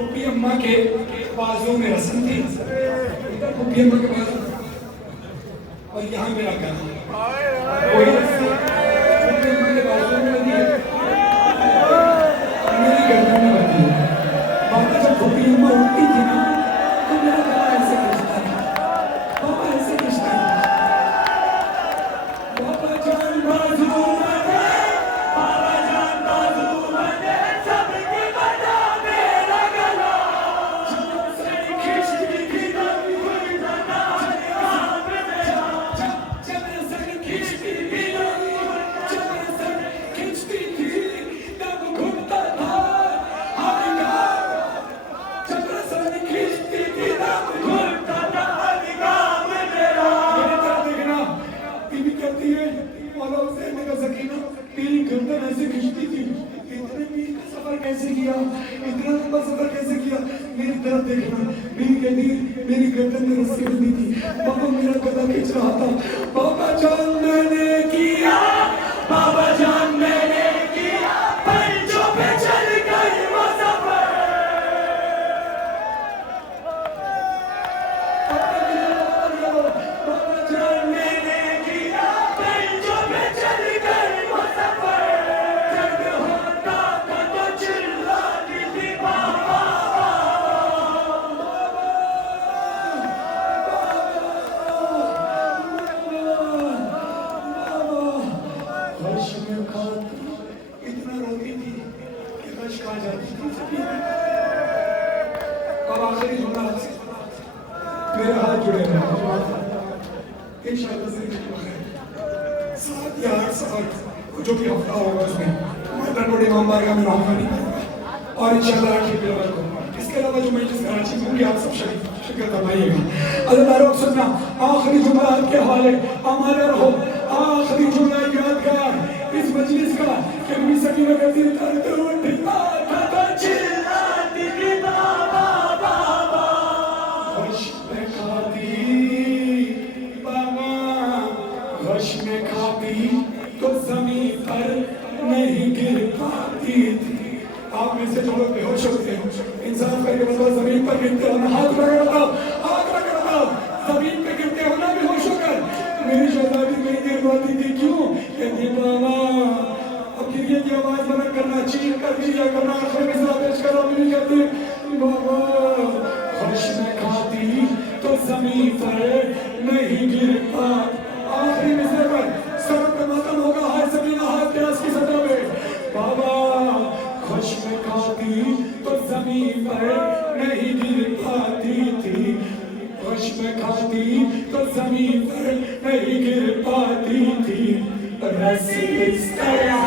پھوپھی اماں کے بازوں میں رسم تھی، پھوپھی اماں کے بازوں اور یہاں میرا گانا کوئی رسم پھوپھی اماں کے بازوں میں لگی ہے، میری گردن میں بندھی ہے۔ بابا جب پھوپھی اماں اٹھتی تھی نا تو میرا گلا ایسے کھینچتا تھا، بابا ایسے کھینچتا تھا، بابا جان بازو بندھے، بابا جان بازو بندھے، سب کی بنا میرا گلا، جب سر کھینچتی تھی تب گھٹنا نام میرا، جب سر کھینچتی تھی جب سر کھینچتی تھی تب گھٹتا تھا ہر گام، جب سر کھینچتی تھی تب گھٹتا تھا ہر گام میرا۔ میرے طرف دیکھنا، بی بی کہتی ہے مولا حسین نے کہا سکینہ تیری گردن ایسے کھینچتی تھی، اتنے میل کا سفر کیسے کیا، اتنا لمبا سفر کیسے کیا؟ میری طرف دیکھنا، بیوی کہتی ہے میری گردن میں رسی بندھی تھی، بابا میرا گلا کھینچ رہا تھا، بابا جان میں نے کیا، بابا جان میں نے کیا پنجوں پہ چل کر وہ سفر، بابا جان میں نے کیا پنجوں پہ چل کر وہ سفر، درد ہوتا تھا تو چلاتی تھی بابا غش میں کھاتی اتنا روتی تھی کہ غش کھا جاتی تھی۔ اب آخری جملہ میرے ہاتھ جڑے رہے انشاءاللہ زندگی بخیر 7 یا 8 سفر جو بھی ہفتہ ہوگا اس میں میں تنوڑ امام بارگاہ میں رہوں گا نہیں کروں گا، اور انشاءاللہ آخری پیغمبر کو اس کے علاوہ جو مجلس کراچی میں ہوگی آپ سب شکر فرمائیے گا۔ اللہ تعالیٰ سننا آخری جملہ آپ کے حوالے ہمارے رہو، آخری جملہ یادگار اس مجلس کا کہ بی سکینہ کہتی ہے درد اٹھتا تھا تو چلاتی تھی بابا بابا، غش میں کھاتی بابا، غش میں کھاتی تو زمین پر نہیں گر پاتی تھی۔ آپ میں سے جو لوگ بے ہوش ہوتے ہیں انسان کر کے بتاؤ زمین پر گرتے ہونا، ہاتھ لگا بتاؤ، ہاتھ لگا بتاؤ، زمین پہ گرتے ہونا بے ہوش ہو کر میری شہزادی نہیں گر پاتی تھی، کیوں؟ کہتی بابا اب گریے کی آواز بلند کرنا، چیخ کر دیا کرنا، آخر مصرع پیش کرو، میری کہتی بابا غش میں کھاتی تو زمین پر نہیں گر پاتی، آخری مصرع پر سڑک پہ ماتم ہوگا، ہائے سکینہ ہاتھ پیاس کی سطح پہ، بابا غش میں کھاتی تو زمین پر نہیں گر پاتی تھی، غش میں کھاتی تو زمین پر نہیں گر پاتی تھی، رسی اس طرح